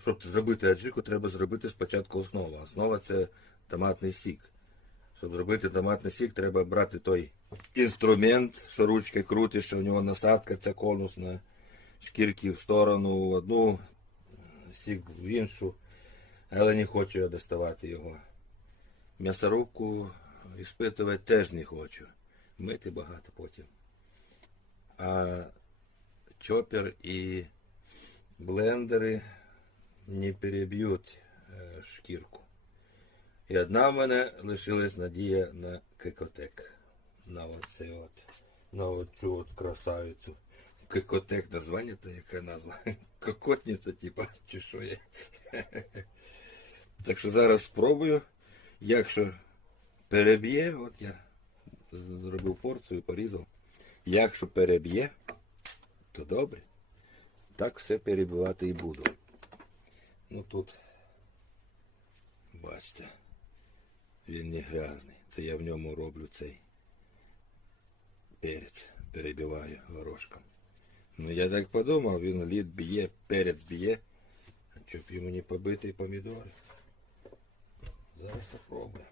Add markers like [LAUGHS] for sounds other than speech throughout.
щоб зробити аджику, треба зробити спочатку основу. Основа це томатний сік. Щоб зробити томатний сік, треба брати той інструмент, що ручки крутиш, що у нього насадка ця конусна, шкірки в сторону, в одну, сік в іншу. Але не хочу я доставати його. М'ясорубку іспитувати теж не хочу. Мити багато потім. А чопер і блендери не переб'ють е, шкірку. І одна в мене лишилась надія на кекотек. На оце от, на оцю от красавицю. Кекотек названня то яка назва? [LAUGHS] Кокотниця, типа, чи що є. [LAUGHS] Так що зараз спробую. Якщо переб'є, от я зробив порцію, порізав. Якщо переб'є, то добре. Так все перебивати і буду. Тут, бачите, він не грязний. Це я в ньому роблю цей перець. Перебиваю горошком. Ну я так подумав, він лід б'є, перець б'є. Щоб йому не побити помідори. Зараз спробуємо.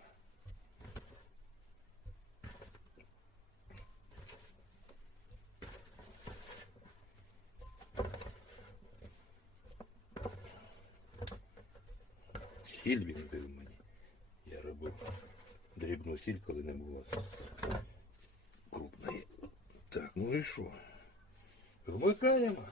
Сіль він бив мені. Я робив дрібну сіль, коли не було крупної. Так, ну і що? Вмикаємо.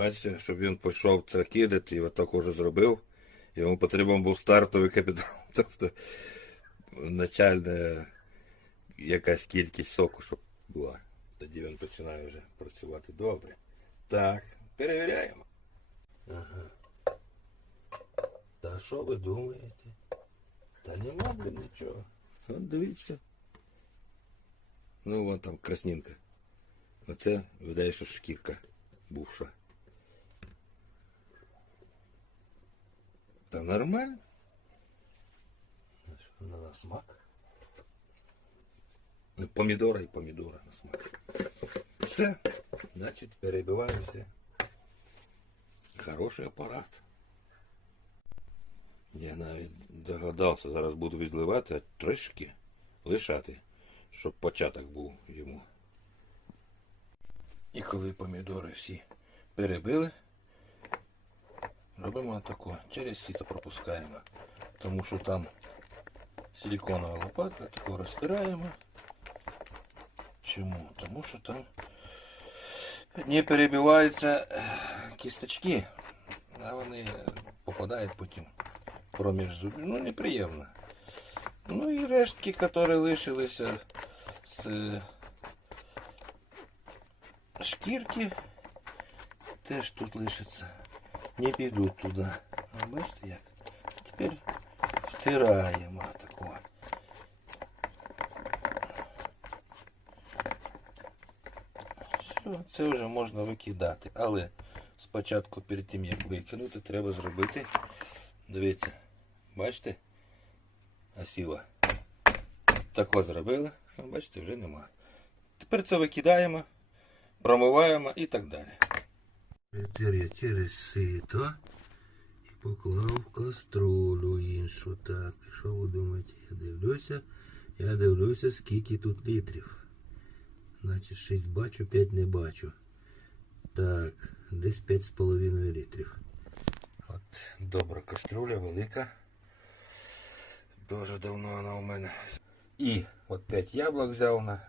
Бачите, щоб він пішов це кидати і отак уже зробив. Йому потрібен був стартовий капітал. [LAUGHS] Тобто начальна якась кількість соку, щоб була. Тоді він починає вже працювати добре. Так, перевіряємо. Ага. Та що ви думаєте? Та нема, блін, нічого. От дивіться. Ну, вон там краснінка. Оце, видає, що шкірка бувша. Та нормально. На, на смак. Ну, Помідора і помідора на смак. Все. Значить, перебиваємося. Хороший апарат. Я навіть догадався, зараз буду відливати, а трішки лишати, щоб початок був йому. І коли помідори всі перебили, робимо тако, через сіто пропускаємо, тому що там силиконова лопатка, тако розтираємо. Чому? Тому що там не перебиваються е, кісточки, а вони попадають потім проміж зубів. Ну, неприємно. Ну і рештки, які лишилися з е, шкірки, теж тут лишаться. Не підуть туди. А бачите як? Тепер втираємо тако. Все, це вже можна викидати. Але спочатку перед тим як викинути, треба зробити. Дивіться, бачите? Осіла. Тако зробили, бачите, вже нема. Тепер це викидаємо, промиваємо і так далі. Тепер я через сито і поклав каструлю іншу. Так, що ви думаєте? Я дивлюся, я дивлюся, скільки тут літрів. Значить 6 бачу, 5 не бачу. Так, десь 5,5 літрів. От добра каструля, велика. Дуже давно вона у мене. І от 5 яблук взяв на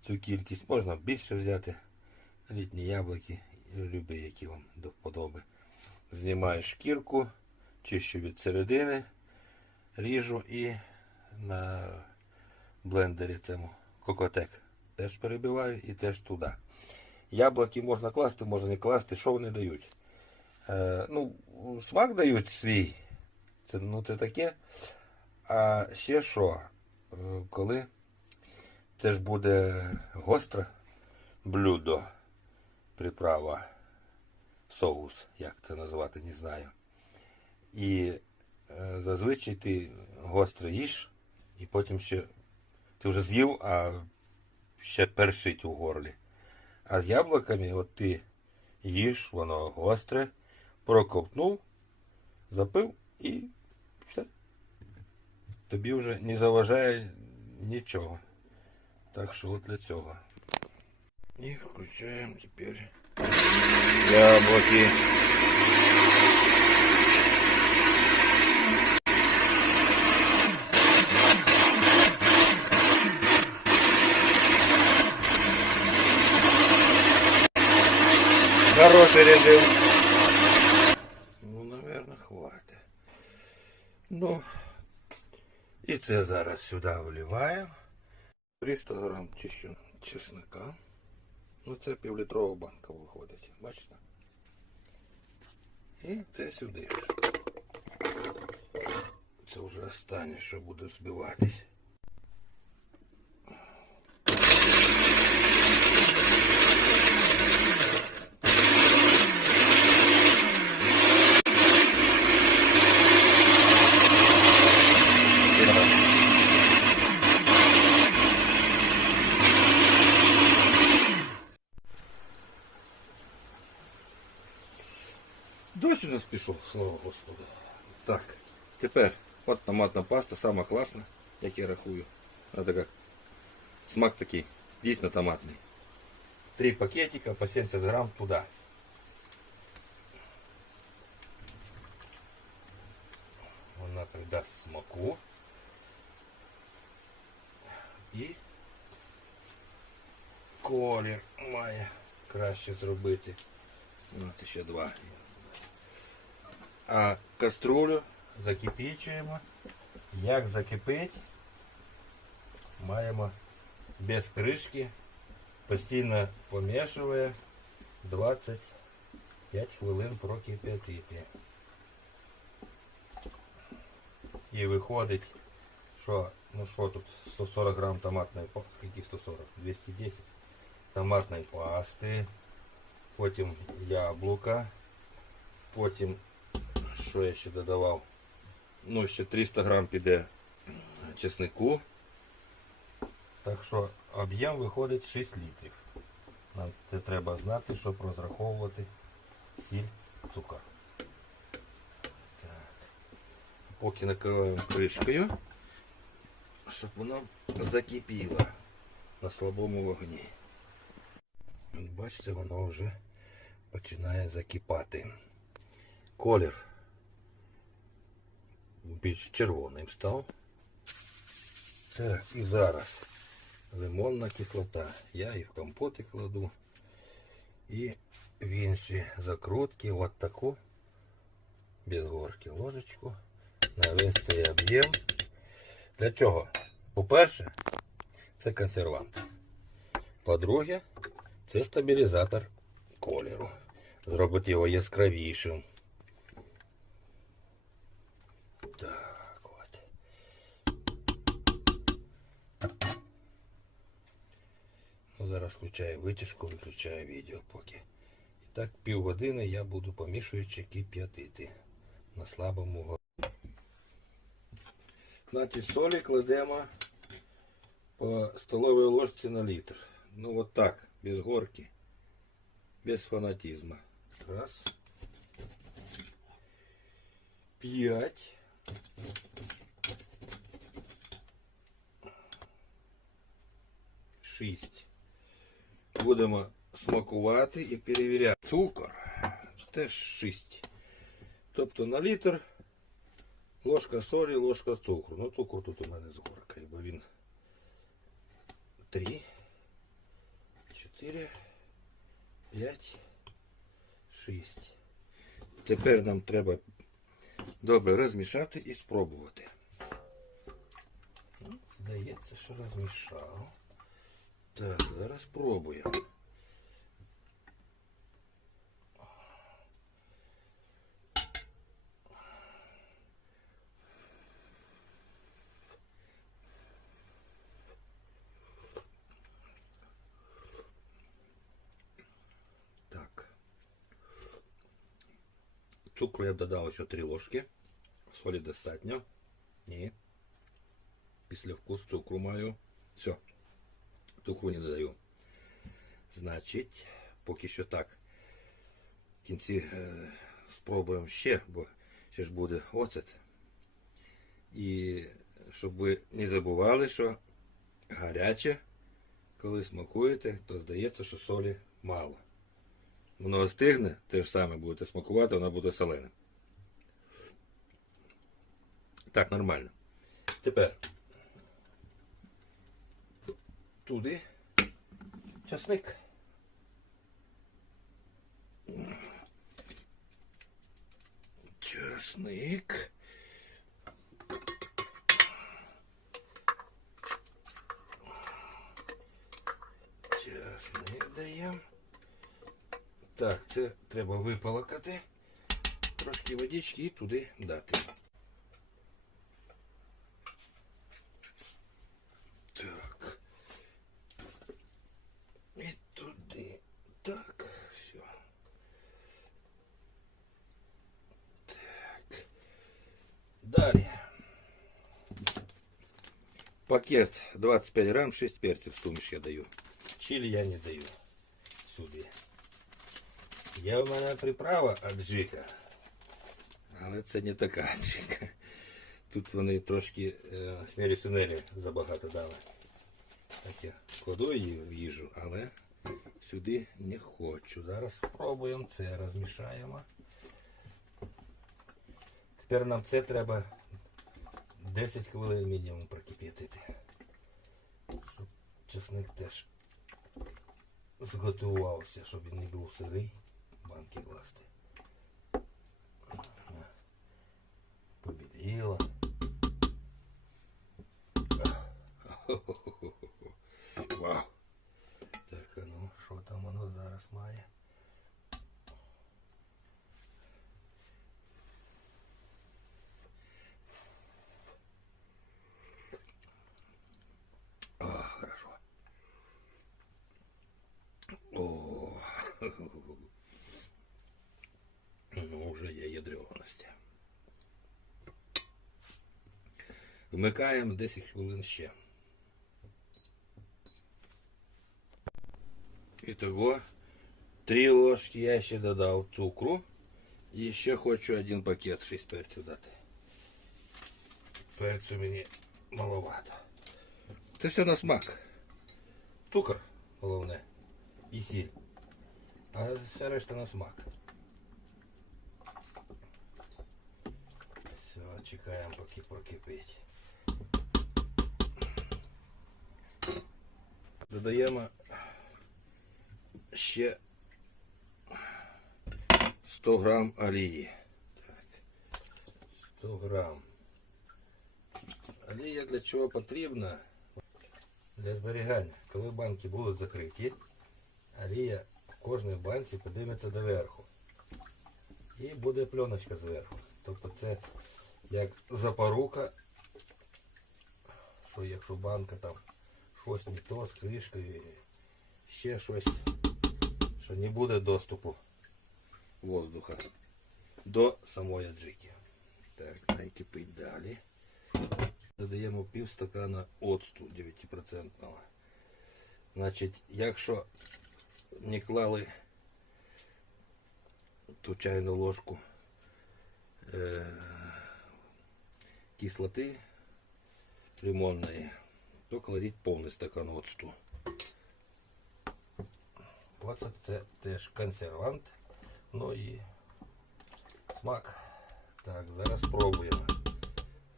цю кількість. Можна більше взяти. Літні яблуки, любі, які вам до вподоби. Знімаю шкірку, чищу від середини, ріжу і на блендері цьому кокотек теж перебиваю і теж туди. Яблуки можна класти, можна не класти. Що вони дають? Е, ну, смак дають свій. Це, ну, це таке. А ще що? Е, Коли це ж буде гостре блюдо, приправа, соус, як це назвати, не знаю. І е, зазвичай ти гостро їш, і потім ще ти вже з'їв, а ще першить у горлі. А з яблуками от ти їш, воно гостре, проковтнув, запив і все. Тобі вже не заважає нічого. Так що от для цього. І включаємо тепер яблуки. Хороший режим. Ну, наверное, хватить. Ну, і це зараз сюди вливаємо. 300 грам чищу чесника. Ну, це півлітрова банка виходить. Бачите? І це сюди. Це вже останнє, що буде збиватись. Дощ у нас пішов, слава Господу. Так, тепер от томатна паста, сама класна, як я рахую. Це як смак такий, дійсно томатний. Три пакетика по 70 грам туди. Вона придасть смаку. І колір має краще зробити. От ще два. А каструлю закипічуємо. Як закипить, маємо без кришки, постійно помішує 25 хвилин прокип'ятити. І виходить, що, ну що тут, 140 грам томатної пасти, які 140, 210 томатної пасти, потім яблука, потім що я ще додавав? Ну, ще 300 грам піде чеснику. Так що об'єм виходить 6 літрів. Нам це треба знати, щоб розраховувати сіль, цукор. Поки накриваємо кришкою, щоб воно закипіло на слабому вогні. Бачите, воно вже починає закипати. Колір більш червоним став. Так, і зараз лимонна кислота. Я і в компоти кладу. І в інші закрутки, от таку, без горки ложечку, на весь цей об'єм. Для чого? По-перше, це консервант. По-друге, це стабілізатор кольору. Зробить його яскравішим. Зараз включаю витяжку, виключаю відео поки. І так півгодини я буду помішуючи кип'ятити на слабому вогні. Значить, солі кладемо по столовій ложці на літр. Ну от так, без горки, без фанатизма. Раз. П'ять. Шість. Будемо смакувати і перевіряти. Цукор теж 6. Тобто на літр ложка солі, ложка цукру. Ну цукру тут у мене з горкою, бо він 3, 4, 5, 6. Тепер нам треба добре розмішати і спробувати. Ну, Здається, що розмішав. Так, зараз пробуємо. Цукру я б додав ще 3 ложки. Солі достатньо. І після вкус цукру маю. Все. Цукру не додаю. Значить, поки що так. В кінці е, спробуємо ще, бо ще ж буде оцет. І щоб ви не забували, що гаряче, коли смакуєте, то здається, що солі мало. Воно остигне, те ж саме будете смакувати, воно буде солене. Так, нормально. Тепер туди часник. Часник. Часник даємо. Так, це треба виполокати. Трошки водички і туди дати. Так. І туди. Так, все. Так. Далі. Пакет 25 грамм, 6 перців суміш я даю. Чилі я не даю сюди. Є в мене приправа аджика. Але це не така аджика. Тут вони трошки е, хмелі сунелі забагато дали. Так я кладу її в їжу, але сюди не хочу. Зараз спробуємо це, розмішаємо. Тепер нам це треба 10 хвилин мінімум прокип'ятити. Чесник теж зготувався, щоб він не був сирий. Банки класти. Побіліло. Вау. Так, а ну, що там воно зараз має? О, хорошо. О, ну, вже є ядреності. Вмикаємо 10 хвилин ще. Итого, три ложки я ще додав цукру. І ще хочу один пакет 6 перців дати. Перцю мені маловато. Це все на смак. Цукор, головне. І сіль. А все решта на смак. Все, чекаємо, поки прокипить. Додаємо ще 100 грам олії. Так. 100 грам. Олія для чого потрібна? Для зберігання. Коли банки будуть закриті, олія в кожній банці підніметься доверху. І буде пленочка зверху. Тобто це як запорука, що якщо банка там щось не то з кришкою, ще щось, що не буде доступу воздуха до самої аджики. Так, хай кипить далі. Додаємо пів стакана оцту 9%. Значить, якщо не клали ту чайну ложку е, кислоти лимонної, то кладіть повний стакан оцту. Оцет це теж консервант, ну і смак. Так, зараз спробуємо.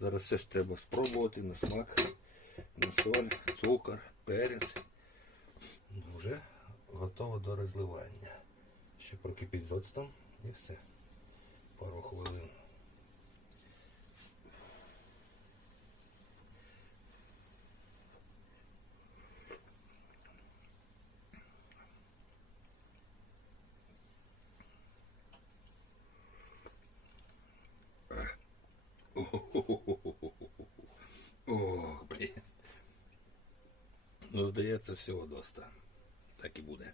Зараз все ж треба спробувати на смак, на соль, цукор, перець. Вже готово до розливання. Ще прокипіть з оцтом і все. Пару хвилин. Ох, блін. Ну, здається, всього доста. Так і буде.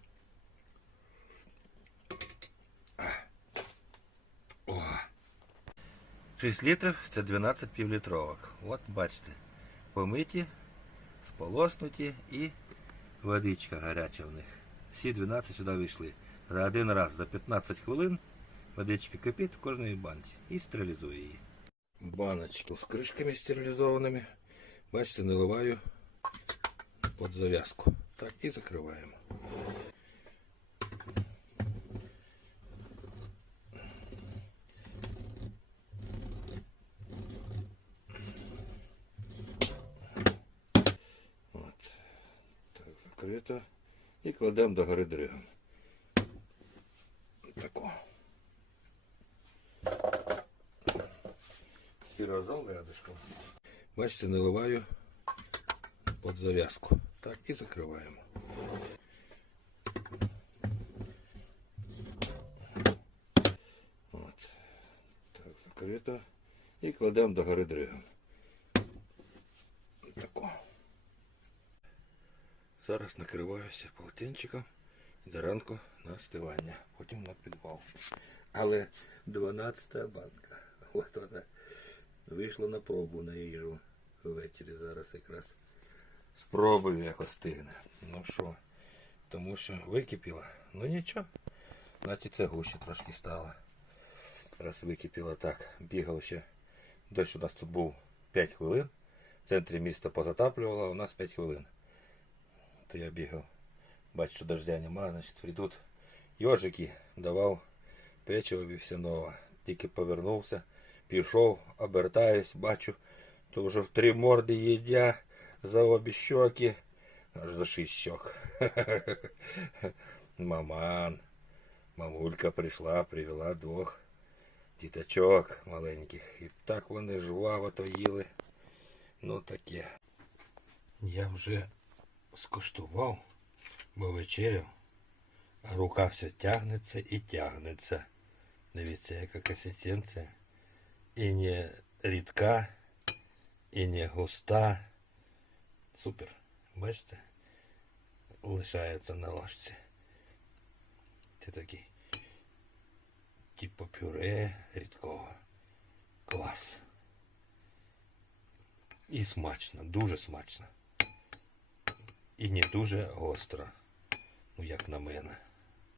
О. 6 літрів це 12 півлітровок. От бачите, помиті, сполоснуті і водичка гаряча в них. Всі 12 сюди вийшли. За один раз, за 15 хвилин водичка кипить в кожній банці і стерилізує її. Баночку з кришками стерилізованими. Бачите, наливаю під зав'язку. Так, і закриваємо. От. Так, закрито. І кладемо до гори дригом. Тако. Разом рядышком. Бачите, наливаю під зав'язку. Так, і закриваємо. От. Так, закрито. І кладемо до гори дригом. Тако. Зараз накриваюся полотенчиком до ранку на стивання, потім на підвал. Але 12 банка. От вона вийшла на пробу на їжу ввечері зараз якраз. Спробую як остигне. Ну що, тому що википіла. Ну нічого. Значить це гуще трошки стало. Раз википіла так, бігав ще. Дощ у нас тут був 5 хвилин. В центрі міста позатаплювало, а у нас 5 хвилин. То я бігав. Бачу, що дождя немає, значить прийдуть йожики, давав печиво вівсяного. Тільки повернувся, пішов, обертаюсь, бачу, то вже в три морди їдя за обі щоки, аж за шість щок. [LAUGHS] Маман. Мамулька прийшла, привела двох діточок маленьких. І так вони жваво то їли. Ну таке. Я вже скуштував, бо вечеряв, а рука все тягнеться і тягнеться. Дивіться, яка консистенція. І не рідка, і не густа. Супер. Бачите? Лишається на ложці. Це такий. Типу пюре рідкого. Клас. І смачно, дуже смачно. І не дуже гостро, ну як на мене.